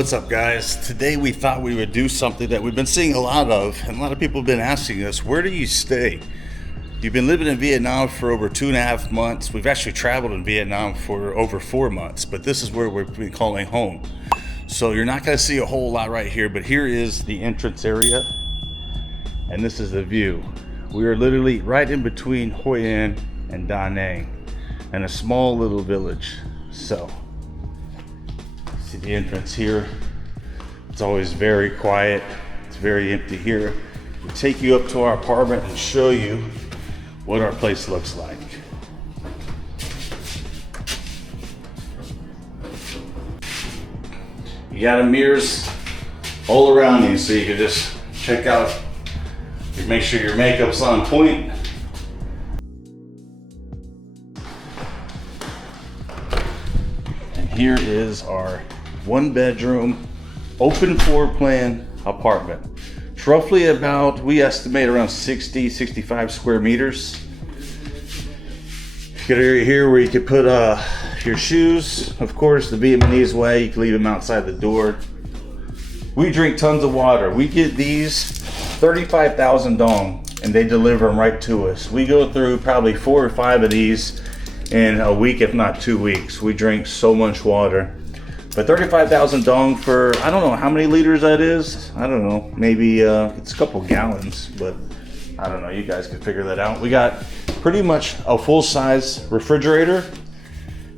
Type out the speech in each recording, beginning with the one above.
What's up, guys? Today we thought we would do something that we've been seeing a lot of, and a lot of people have been asking us, where do you stay? You've been living in Vietnam for over 2.5 months. We've actually traveled in Vietnam for over 4 months, but this is where we've been calling home. So you're not going to see a whole lot right here, but here is the entrance area, and this is the view. We are literally right in between Hoi An and Da Nang, and a small little village. So see the entrance here. It's always very quiet. It's very empty here. We'll take you up to our apartment and show you what our place looks like. You got mirrors all around you, so you can just check out, make sure your makeup's on point. And here is our 1-bedroom, open floor plan apartment. It's roughly about, we estimate around 65 square meters. You got an area here where you could put your shoes. Of course, the Vietnamese way, you can leave them outside the door. We drink tons of water. We get these 35,000 dong, and they deliver them right to us. We go through probably 4 or 5 of these in a week, if not 2 weeks. We drink so much water. But 35,000 dong for, I don't know how many liters that is. I don't know, maybe it's a couple gallons, but I don't know, you guys can figure that out. We got pretty much a full-size refrigerator.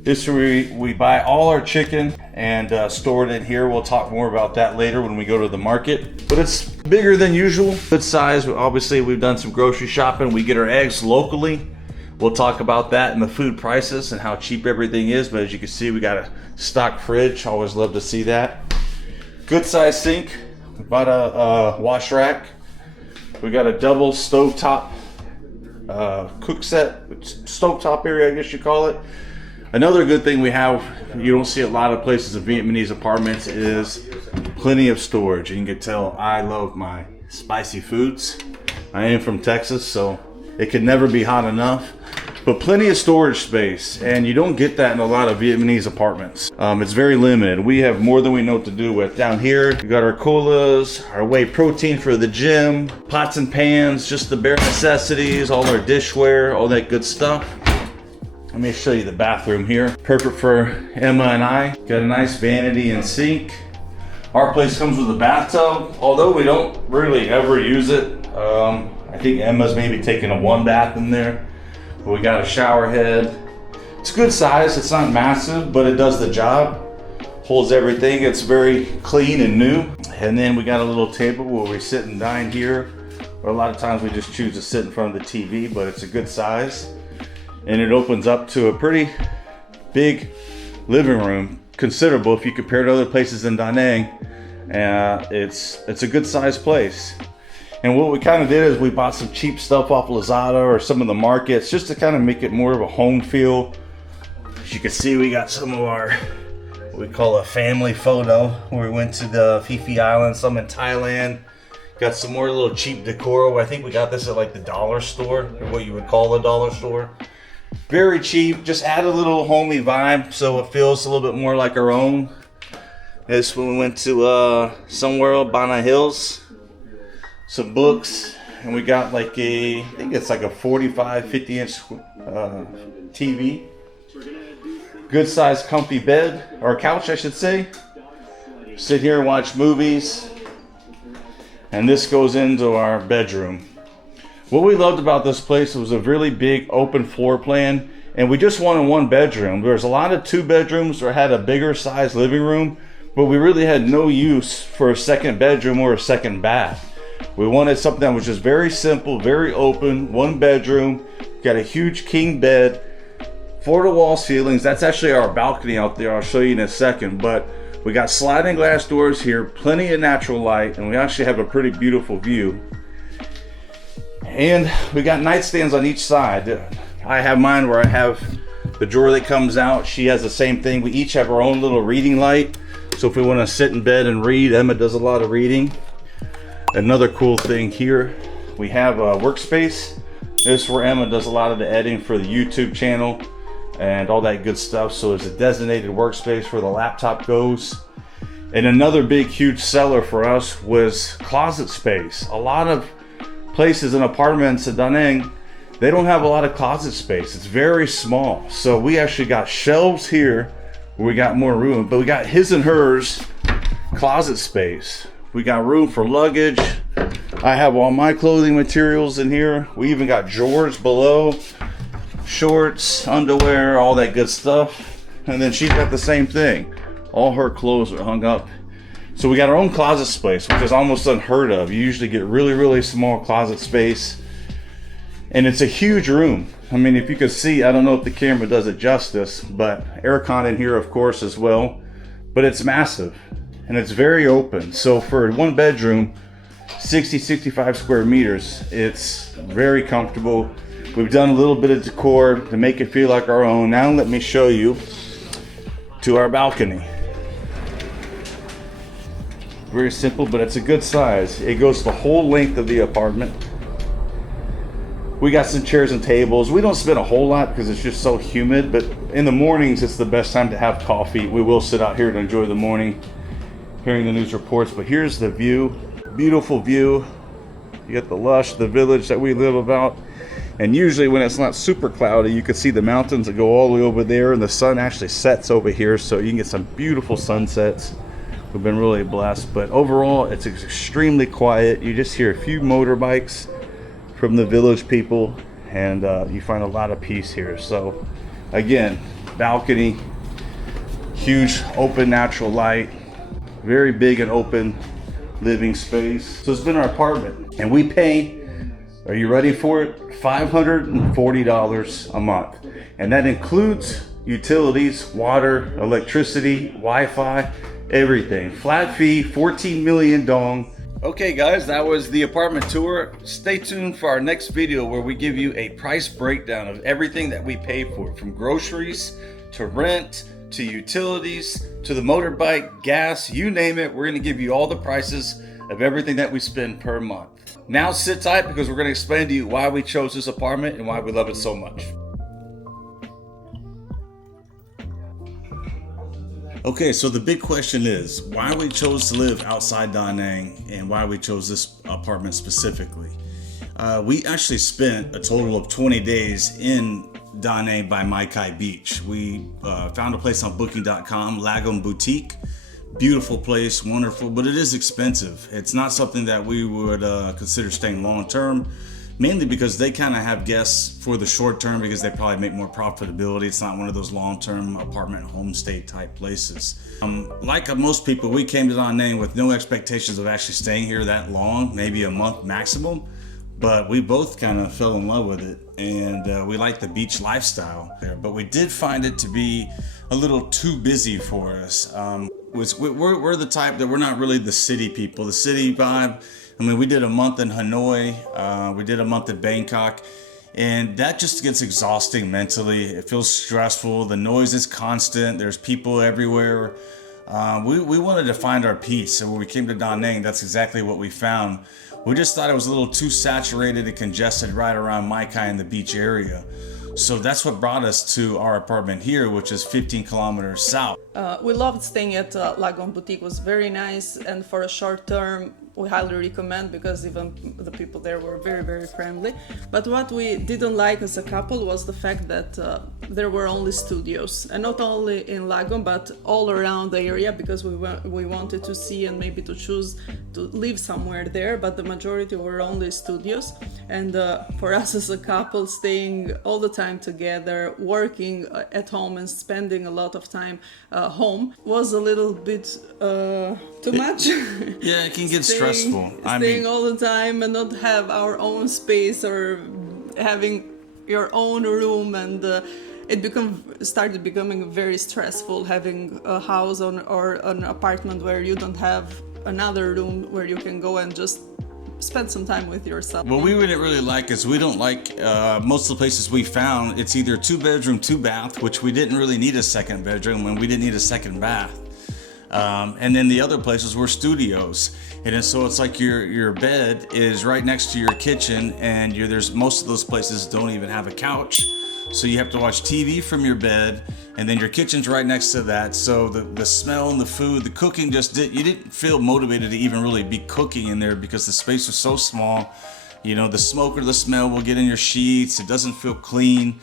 This is where we buy all our chicken and store it in here. We'll talk more about that later when we go to the market. But it's bigger than usual, good size. Obviously, we've done some grocery shopping. We get our eggs locally. We'll talk about that and the food prices and how cheap everything is. But as you can see, we got a stock fridge. Always love to see that. Good size sink. We bought a wash rack. We got a double stovetop cook set, stovetop area, I guess you call it. Another good thing we have, you don't see a lot of places in Vietnamese apartments, is plenty of storage. And you can tell I love my spicy foods. I am from Texas, so it can never be hot enough. But plenty of storage space, and you don't get that in a lot of Vietnamese apartments. It's very limited. We have more than we know what to do with. Down here, we got our colas, our whey protein for the gym, pots and pans, just the bare necessities, all our dishware, all that good stuff. Let me show you the bathroom here. Perfect for Emma and I. Got a nice vanity and sink. Our place comes with a bathtub, although we don't really ever use it. I think Emma's maybe taking a 1 bath in there. We got a shower head. It's good size. It's not massive, but it does the job. Holds everything. It's very clean and new. And then we got a little table where we sit and dine here. Or a lot of times we just choose to sit in front of the TV, but it's a good size. And it opens up to a pretty big living room, considerable if you compare to other places in Da Nang. It's a good sized place. And what we kind of did is we bought some cheap stuff off Lazada or some of the markets just to kind of make it more of a home feel. As you can see, we got some of our, what we call a family photo, where we went to the Phi Phi Island, some in Thailand. Got some more little cheap decor. I think we got this at like the dollar store, or what you would call a dollar store. Very cheap, just add a little homey vibe so it feels a little bit more like our own. This when we went to somewhere, Bana Hills. Some books, and we got like I think it's like a 45, 50 inch TV. Good sized comfy bed, or couch I should say. Sit here and watch movies. And this goes into our bedroom. What we loved about this place was a really big open floor plan, and we just wanted 1 bedroom. There's a lot of 2 bedrooms or had a bigger size living room, but we really had no use for a 2nd bedroom or a 2nd bath. We wanted something that was just very simple, very open, 1 bedroom, got a huge king bed, floor-to-wall ceilings. That's actually our balcony out there. I'll show you in a second, but we got sliding glass doors here, plenty of natural light, and we actually have a pretty beautiful view. And we got nightstands on each side. I have mine where I have the drawer that comes out. She has the same thing. We each have our own little reading light. So if we want to sit in bed and read, Emma does a lot of reading. Another cool thing here, we have a workspace. This is where Emma does a lot of the editing for the YouTube channel and all that good stuff. So there's a designated workspace where the laptop goes. And another big, huge seller for us was closet space. A lot of places and apartments in Da Nang, they don't have a lot of closet space. It's very small. So we actually got shelves here where we got more room, but we got his and hers closet space. We got room for luggage. I have all my clothing materials in here. We even got drawers below, shorts, underwear, all that good stuff. And then she's got the same thing. All her clothes are hung up. So we got our own closet space, which is almost unheard of. You usually get really, really small closet space. And it's a huge room. I mean, if you could see, I don't know if the camera does it justice, but aircon in here, of course, as well. But it's massive and it's very open. So for one bedroom, 65 square meters, it's very comfortable. We've done a little bit of decor to make it feel like our own. Now let me show you to our balcony. Very simple, but it's a good size. It goes the whole length of the apartment. We got some chairs and tables. We don't spend a whole lot because it's just so humid, but in the mornings, it's the best time to have coffee. We will sit out here to enjoy the morning, hearing the news reports. But here's the view, beautiful view. You get the lush, the village that we live about. And usually when it's not super cloudy, you can see the mountains that go all the way over there, and the sun actually sets over here, so you can get some beautiful sunsets. We've been really blessed, but overall it's extremely quiet. You just hear a few motorbikes from the village people, and you find a lot of peace here. So again, balcony, huge open natural light, very big and open living space. So it's been our apartment, and we pay, are you ready for it? $540 a month. And that includes utilities, water, electricity, Wi-Fi, everything. Flat fee, 14 million dong. Okay guys, that was the apartment tour. Stay tuned for our next video where we give you a price breakdown of everything that we pay for, from groceries to rent to utilities to the motorbike, gas, you name it. We're gonna give you all the prices of everything that we spend per month. Now sit tight because we're gonna explain to you why we chose this apartment and why we love it so much. Okay, so the big question is why we chose to live outside Da Nang and why we chose this apartment specifically. We actually spent a total of 20 days in Da Nang by Mai Kai Beach. We found a place on booking.com, Lagom Boutique. Beautiful place, wonderful, but it is expensive. It's not something that we would consider staying long term. Mainly because they kind of have guests for the short term because they probably make more profitability. It's not one of those long-term apartment homestay type places. Like most people, we came to Da Nang with no expectations of actually staying here that long, maybe a month maximum. But we both kind of fell in love with it, and we like the beach lifestyle there. But we did find it to be a little too busy for us. We're the type that we're not really the city people. The city vibe, I mean, we did a month in Hanoi, we did a month in Bangkok, and that just gets exhausting mentally. It feels stressful. The noise is constant. There's people everywhere. We wanted to find our peace, and when we came to Da Nang, that's exactly what we found. We just thought it was a little too saturated and congested right around Mai Kai in the beach area. So that's what brought us to our apartment here, which is 15 kilometers south. We loved staying at Lagom Boutique. It was very nice, and for a short term, we highly recommend because even the people there were very, very friendly. But what we didn't like as a couple was the fact that there were only studios, and not only in Lagom but all around the area, because we wanted to see and maybe to choose to live somewhere there, but the majority were only studios. And for us as a couple, staying all the time together, working at home and spending a lot of time home was a little bit too much. Yeah, it can get stressful. Staying all the time and not have our own space or having your own room, and it started becoming very stressful having a house or an apartment where you don't have another room where you can go and just spend some time with yourself. What we wouldn't really like is we don't like most of the places we found. It's either 2-bedroom, 2-bath, which we didn't really need a second bedroom when we didn't need a second bath. And then the other places were studios, and so it's like your bed is right next to your kitchen, and there's most of those places don't even have a couch, so you have to watch TV from your bed. and then your kitchen's right next to that. So the smell and the food, the cooking you didn't feel motivated to even really be cooking in there because the space was so small. You know, the smoke or the smell will get in your sheets. It doesn't feel clean.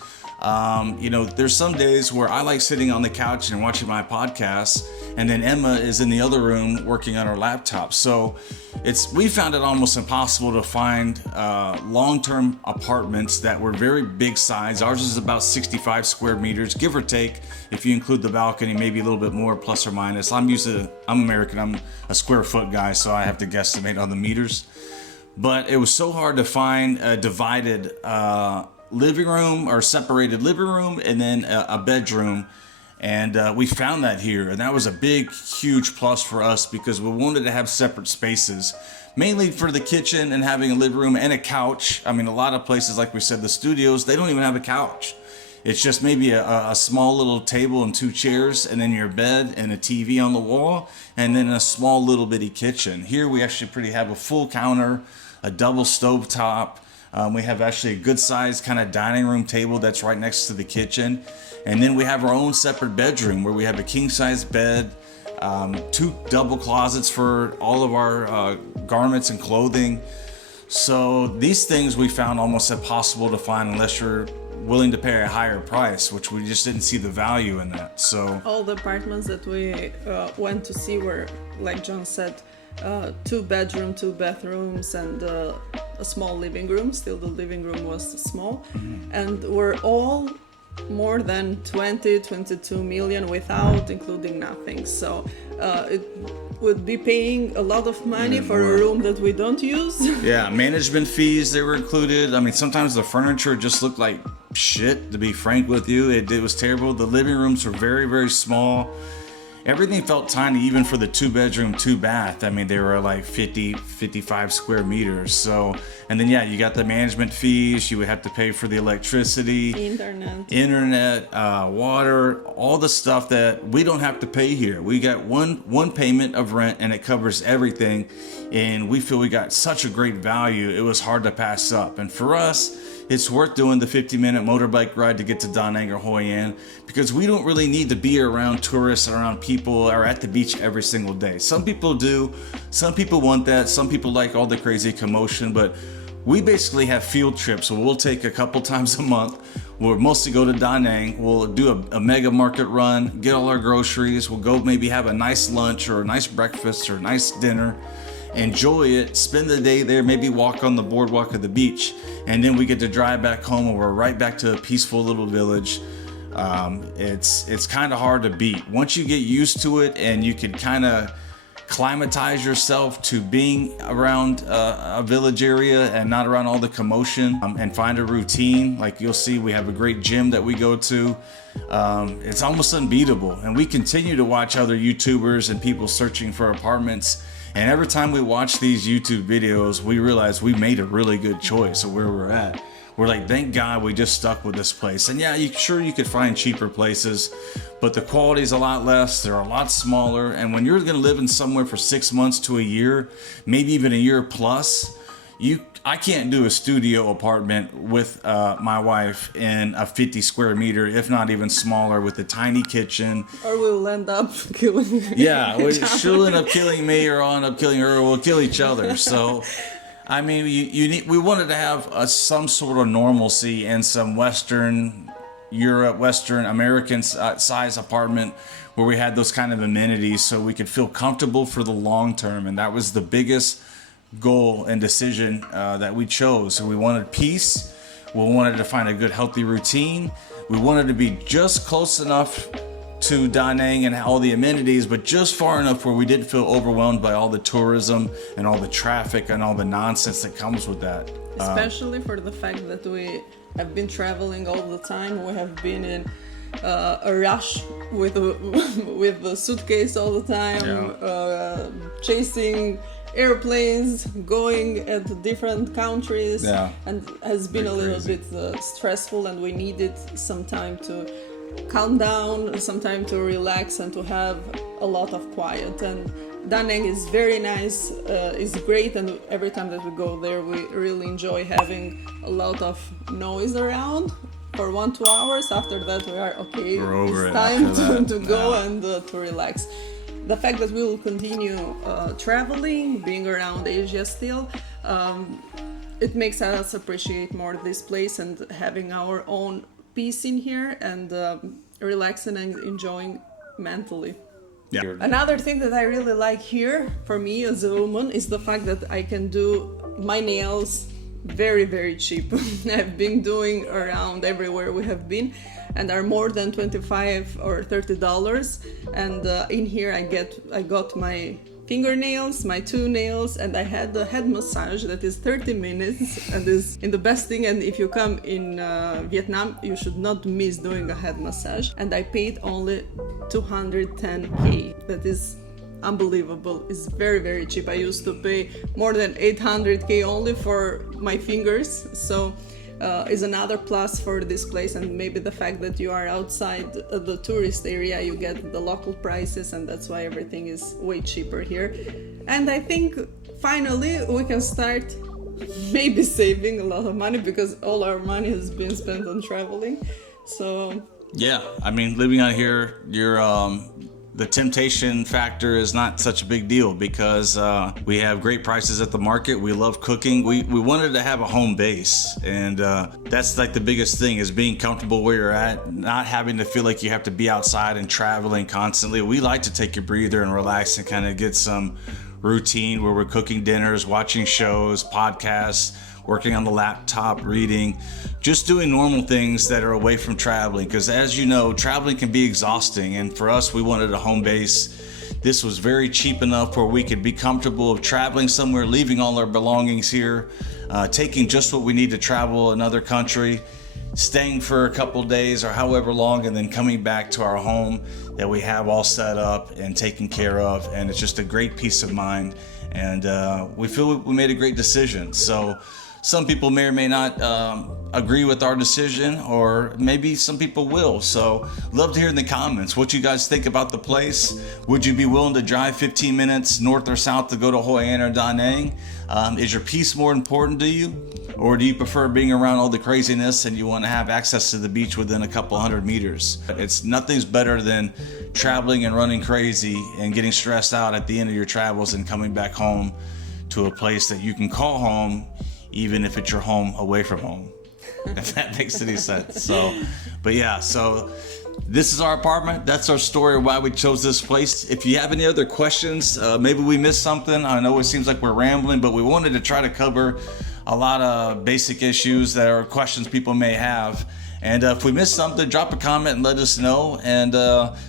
You know, there's some days where I like sitting on the couch and watching my podcasts, and then Emma is in the other room working on her laptop. So we found it almost impossible to find long-term apartments that were very big size. Ours is about 65 square meters, give or take, if you include the balcony, maybe a little bit more, plus or minus. I'm American, I'm a square foot guy, so I have to guesstimate on the meters. But it was so hard to find a divided living room or separated living room and then a bedroom. And we found that here. And that was a big, huge plus for us because we wanted to have separate spaces, mainly for the kitchen and having a living room and a couch. I mean, a lot of places, like we said, the studios, they don't even have a couch. It's just maybe a small little table and 2 chairs, and then your bed and a TV on the wall, and then a small little bitty kitchen. Here we actually have a full counter, a double stove top. We have actually a good sized kind of dining room table that's right next to the kitchen. And then we have our own separate bedroom where we have a king size bed, 2 double closets for all of our garments and clothing. So these things we found almost impossible to find unless you're willing to pay a higher price, which we just didn't see the value in that. So all the apartments that we went to see were, like John said, 2 bedroom, 2 bathrooms, and a small living room. Still, the living room was small, and were all more than 22 million without including nothing. So it would be paying a lot of money for a room that we don't use. Yeah, management fees, they were included. I mean, sometimes the furniture just looked like shit, to be frank with you. It was terrible. The living rooms were very, very small. Everything felt tiny, even for the 2-bedroom, 2-bath. I mean, they were like 55 square meters. So, and then, yeah, you got the management fees. You would have to pay for the electricity, internet, water, all the stuff that we don't have to pay here. We got one payment of rent, and it covers everything. And we feel we got such a great value. It was hard to pass up. And for us, it's worth doing the 50-minute motorbike ride to get to Da Nang or Hoi An because we don't really need to be around tourists, around people, or at the beach every single day. Some people do. Some people want that. Some people like all the crazy commotion. But we basically have field trips. So we'll take a couple times a month. We'll mostly go to Da Nang. We'll do a mega market run, get all our groceries. We'll go maybe have a nice lunch or a nice breakfast or a nice dinner. Enjoy it, spend the day there, maybe walk on the boardwalk of the beach, and then we get to drive back home and we're right back to a peaceful little village. It's kind of hard to beat. Once you get used to it and you can kind of climatize yourself to being around a village area and not around all the commotion, and find a routine. Like you'll see, we have a great gym that we go to. It's almost unbeatable, and we continue to watch other YouTubers and people searching for apartments. And every time we watch these YouTube videos, we realize we made a really good choice of where we're at. We're like, thank God we just stuck with this place. And yeah, sure you could find cheaper places, but the quality is a lot less. They're a lot smaller. And when you're going to live in somewhere for 6 months to a year, maybe even a year plus, I can't do a studio apartment with my wife in a 50 square meter, if not even smaller, with a tiny kitchen. Or we'll end up killing Yeah, she'll end up killing me, or I'll end up killing her, or we'll kill each other. So, I mean, we wanted to have some sort of normalcy in some Western Europe, Western American size apartment where we had those kind of amenities so we could feel comfortable for the long term. And that was the biggest goal and decision that we chose. So we wanted peace. We wanted to find a good, healthy routine. We wanted to be just close enough to Da Nang and all the amenities, but just far enough where we didn't feel overwhelmed by all the tourism and all the traffic and all the nonsense that comes with that. Especially for the fact that we have been traveling all the time. We have been in a rush with the suitcase all the time, chasing airplanes, going at different countries, and has been a little bit stressful, and we needed some time to calm down, some time to relax and to have a lot of quiet. And Da Nang is very nice, is great, and every time that we go there we really enjoy having a lot of noise around. for 1-2 hours. After that, we are okay. We're over it's it time after to go and to relax. The fact that we will continue traveling, being around Asia still, it makes us appreciate more this place and having our own peace in here and relaxing and enjoying mentally. Yeah. Another thing that I really like here for me as a woman is the fact that I can do my nails very, very cheap. I've been doing around everywhere we have been and are more than $25 or $30. And in here I got my fingernails, my 2 nails, and I had a head massage that is 30 minutes and is in the best thing. And if you come in Vietnam, you should not miss doing a head massage. And I paid only 210K. That is unbelievable. It's very, very cheap. I used to pay more than 800K only for my fingers. So is another plus for this place, and maybe the fact that you are outside the tourist area, you get the local prices, and that's why everything is way cheaper here. And I think finally we can start maybe saving a lot of money, because all our money has been spent on traveling. So yeah, I mean, living out here, the temptation factor is not such a big deal because we have great prices at the market. We love cooking. We wanted to have a home base, and that's like the biggest thing, is being comfortable where you're at, not having to feel like you have to be outside and traveling constantly. We like to take a breather and relax and kind of get some routine where we're cooking dinners, watching shows, podcasts, working on the laptop, reading, just doing normal things that are away from traveling. Because as you know, traveling can be exhausting. And for us, we wanted a home base. This was very cheap enough where we could be comfortable of traveling somewhere, leaving all our belongings here, taking just what we need to travel another country, staying for a couple days or however long, and then coming back to our home that we have all set up and taken care of. And it's just a great peace of mind. And we feel we made a great decision. So some people may or may not agree with our decision, or maybe some people will. So love to hear in the comments what you guys think about the place. Would you be willing to drive 15 minutes north or south to go to Hoi An or Da Nang? Is your peace more important to you? Or do you prefer being around all the craziness and you want to have access to the beach within a couple hundred meters? Nothing's better than traveling and running crazy and getting stressed out at the end of your travels and coming back home to a place that you can call home, even if it's your home away from home, if that makes any sense. So this is our apartment. That's our story of why we chose this place. If you have any other questions, maybe we missed something. I know it seems like we're rambling, but we wanted to try to cover a lot of basic issues that are questions people may have. And if we missed something, drop a comment and let us know, and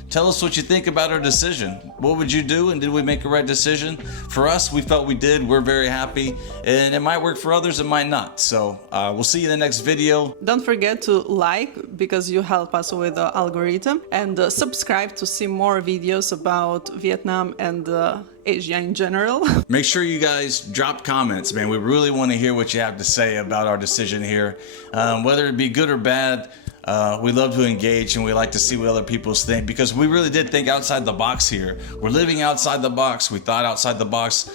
tell us what you think about our decision. What would you do, and did we make a right decision? For us, we felt we did. We're very happy, and it might work for others, it might not. So we'll see you in the next video. don't forget to like, because you help us with the algorithm, and subscribe to see more videos about Vietnam and Asia in general. Make sure you guys drop comments, man. We really want to hear what you have to say about our decision here. Whether it be good or bad, we love to engage, and we like to see what other people think, because we really did think outside the box here. We're living outside the box. We thought outside the box.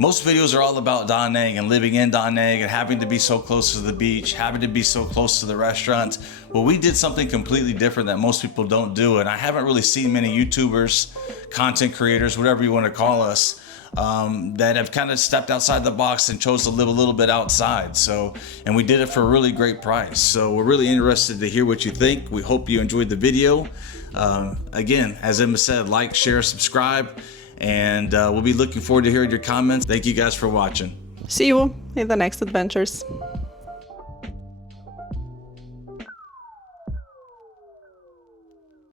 Most videos are all about Da Nang and living in Da Nang and having to be so close to the beach, having to be so close to the restaurants. Well, we did something completely different that most people don't do, and I haven't really seen many YouTubers, content creators, whatever you want to call us, that have kind of stepped outside the box and chose to live a little bit outside. So, and we did it for a really great price. So we're really interested to hear what you think. We hope you enjoyed the video. Again, as Emma said, like, share, subscribe, and we'll be looking forward to hearing your comments. Thank you guys for watching. See you in the next adventures.